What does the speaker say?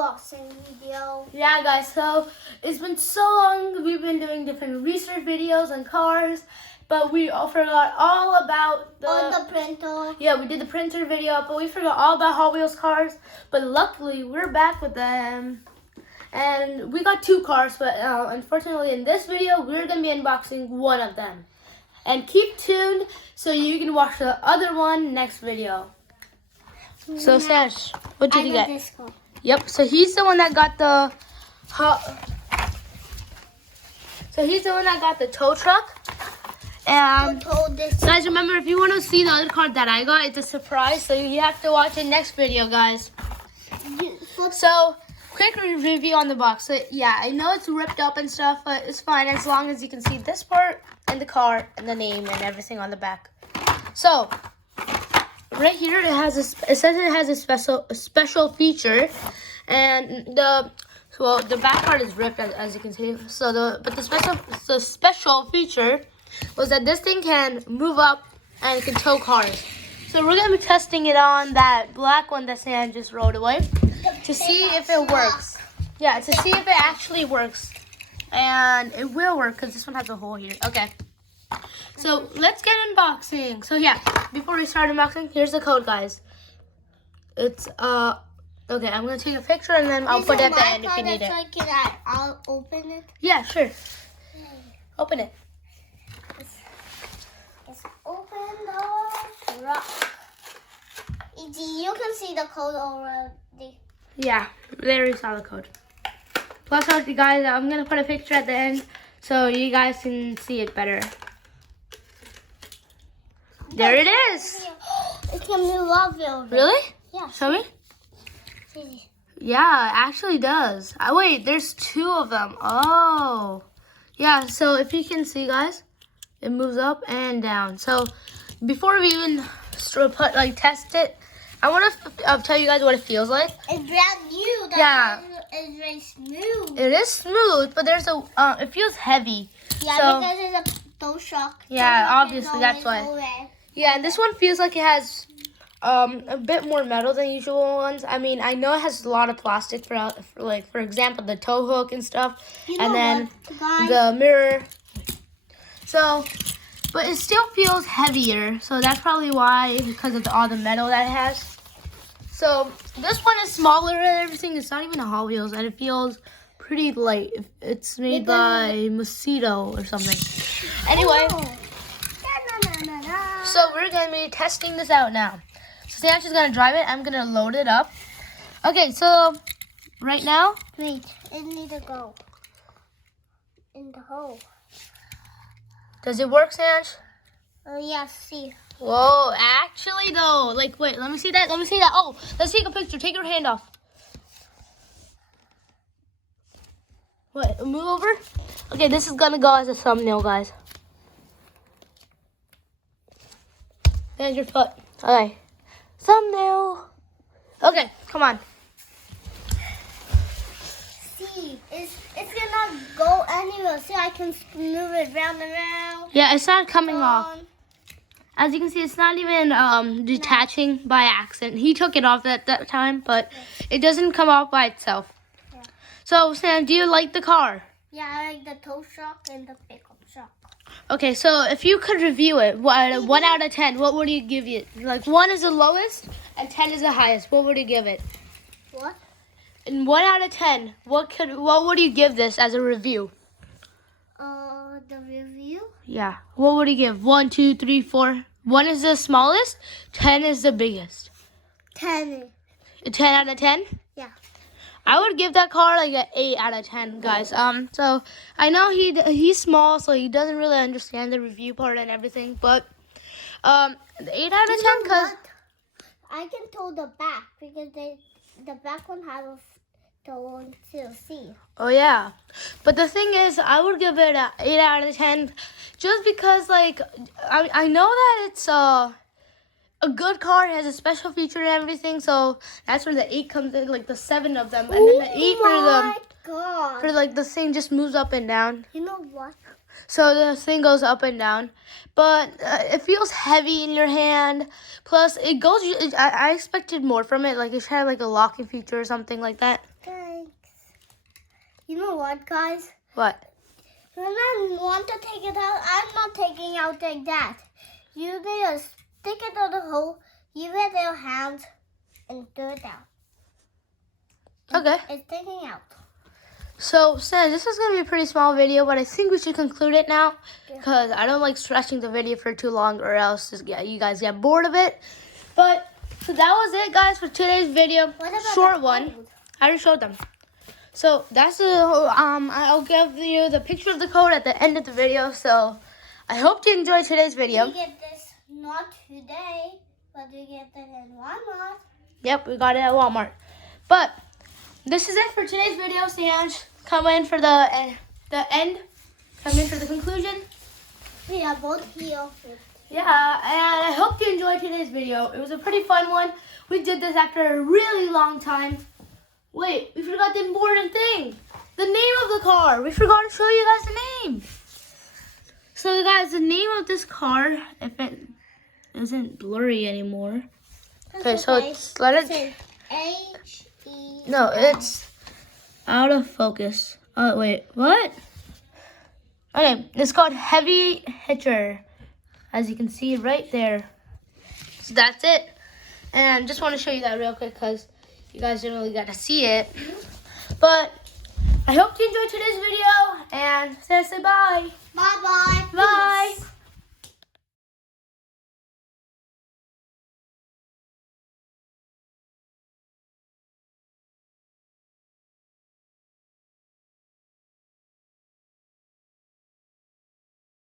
unboxing video. Yeah, guys, so it's been so long. We've been doing different research videos on cars, but we all forgot all about the printer. Yeah, we did the printer video, but we forgot all about Hot Wheels cars. But luckily, we're back with them. And we got 2 cars, but unfortunately in this video, we're going to be unboxing one of them. And keep tuned so you can watch the other one next video. So Sash, what did you get? This car. Yep, so he's the one that got the tow truck. And guys, remember, if you want to see the other car that I got, it's a surprise, so you have to watch it next video, guys. So, quick review on the box. So, yeah, I know it's ripped up and stuff, but it's fine as long as you can see this part and the car and the name and everything on the back. So, right here it says it has a special feature, and the back part is ripped as you can see. So the special feature was that this thing can move up and it can tow cars. So we're gonna be testing it on that black one that Sam just rode away to see if it works. Yeah, to see if it actually works, and it will work because this one has a hole here. Okay. So let's get unboxing. So yeah, before we start unboxing, here's the code, guys. It's okay, I'm gonna take a picture and then I'll put it at the end if you need it. I'll open it. Yeah, sure. Open it. It's open the rock. You can see the code already. Yeah, there you saw the code. Plus, you guys, I'm gonna put a picture at the end so you guys can see it better. There it is. It can move up over. Really? Yeah. Show me. See. Yeah, it actually does. Wait, there's 2 of them. Oh. Yeah, so if you can see, guys, it moves up and down. So before we even test it, I want to tell you guys what it feels like. It's brand new. Yeah. It's very smooth. It is smooth, but there's it feels heavy. Yeah, so, because it's a tow truck. Yeah, obviously, that's why. Yeah, and this one feels like it has a bit more metal than usual ones. I mean, I know it has a lot of plastic for example, the tow hook and stuff, and then the mirror. So, but it still feels heavier. So that's probably why, because of all the metal that it has. So this one is smaller and everything. It's not even a Hot Wheels, and it feels pretty light. It's made by Mosquito or something. Anyway. So we're going to be testing this out now. So Sam's just going to drive it. I'm going to load it up. Okay, so right now. Wait, it needs to go in the hole. Does it work, Sanj? Oh, yeah, see. Whoa, actually though. Wait, let me see that. Oh, let's take a picture. Take your hand off. Wait, move over. Okay, this is going to go as a thumbnail, guys. And your foot. Okay. Thumbnail. Okay, come on. See, it's gonna go anywhere. See, I can move it round and round. Yeah, it's not coming off. As you can see, it's not even detaching by accident. He took it off at that time, but it doesn't come off by itself. Yeah. So, Sam, do you like the car? Yeah, I like the tow truck and the pickup truck. Okay, so if you could review it, 1 out of 10, what would you give it? 1 is the lowest and 10 is the highest. What would you give it? What? And 1 out of 10, what would you give this as a review? The review? Yeah. What would you give? 1, 2, 3, 4. 1 is the smallest, 10 is the biggest. 10. A 10 out of 10? Yeah. I would give that car an 8 out of 10, guys. So I know he's small, so he doesn't really understand the review part and everything, but the 8 out of 10 because I can tow the back because the back one has a tow to see. Oh yeah, but the thing is, I would give it an 8 out of 10 just because I know that it's a good car. It has a special feature and everything, so that's where the 8 comes in, the 7 of them, and then the 8 for the thing just moves up and down. You know what? So the thing goes up and down. But it feels heavy in your hand. Plus, it goes. I expected more from it. Like it should have like a locking feature or something like that. Thanks. You know what, guys? What? When I want to take it out, I'm not taking out like that. You just stick it on the hole, use your hands, and do it out. Okay. It's taking out. So, Sam, this is going to be a pretty small video, but I think we should conclude it now because I don't like stretching the video for too long or else you guys get bored of it. But, so that was it, guys, for today's video. What about Short one. I already showed them. So, that's the, I'll give you the picture of the code at the end of the video. So, I hope you enjoyed today's video. We get this not today, but we get it in Walmart. Yep, we got it at Walmart. But, this is it for today's video, Sanj. Come in for the end. Come in for the conclusion. We are both here. Yeah, and I hope you enjoyed today's video. It was a pretty fun one. We did this after a really long time. Wait, we forgot the important thing. The name of the car. We forgot to show you guys the name. So, guys, the name of this car, if it isn't blurry anymore. Okay, so let it... H-E... No, it's out of focus. Oh, wait, what? Okay, it's called Heavy Hitcher, as you can see right there. So that's it. And just want to show you that real quick because you guys didn't really get to see it. But I hope you enjoyed today's video and say bye. Bye-bye. Bye. Peace.